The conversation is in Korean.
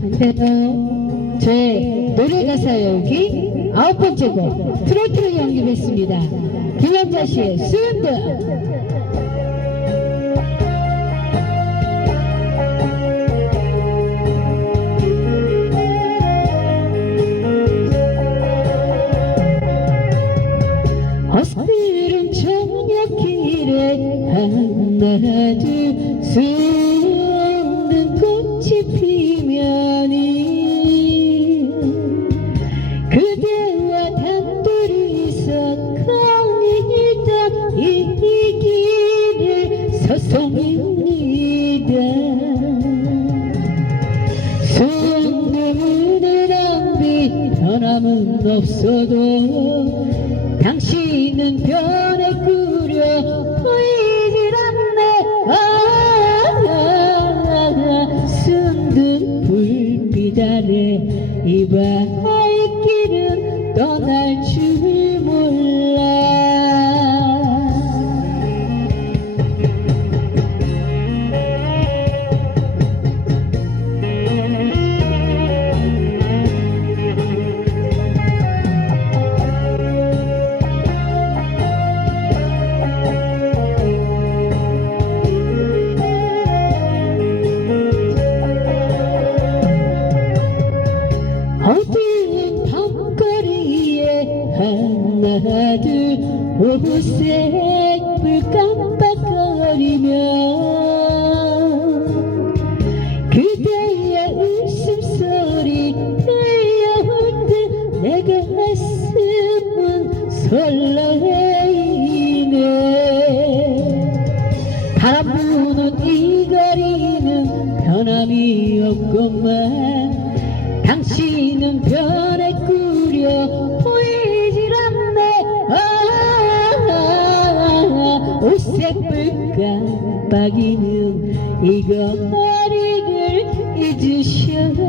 안녕하세요. 제 노래 가사 연기 아홉 번째 곡 트로트를 연기했습니다. 김현자 씨의 순드 어스름 저녁길에 하나 둘 수없는 꽃이 피 그대와 단둘이서 걸리던 이 길을 서성입니다 없어도 당신은 변해 꾸려 보이질 않네 아, 순둥 불빛 아래 이발 길은 떠날 줄 둘 오색 불 깜빡거리며 그대의 웃음소리 들려올 듯내 가슴은 설레이네. 바람 부는 이 거리는 변함이 없건만. 당신은 변 색불 깜빡이는 이 거리를 잊으셨구려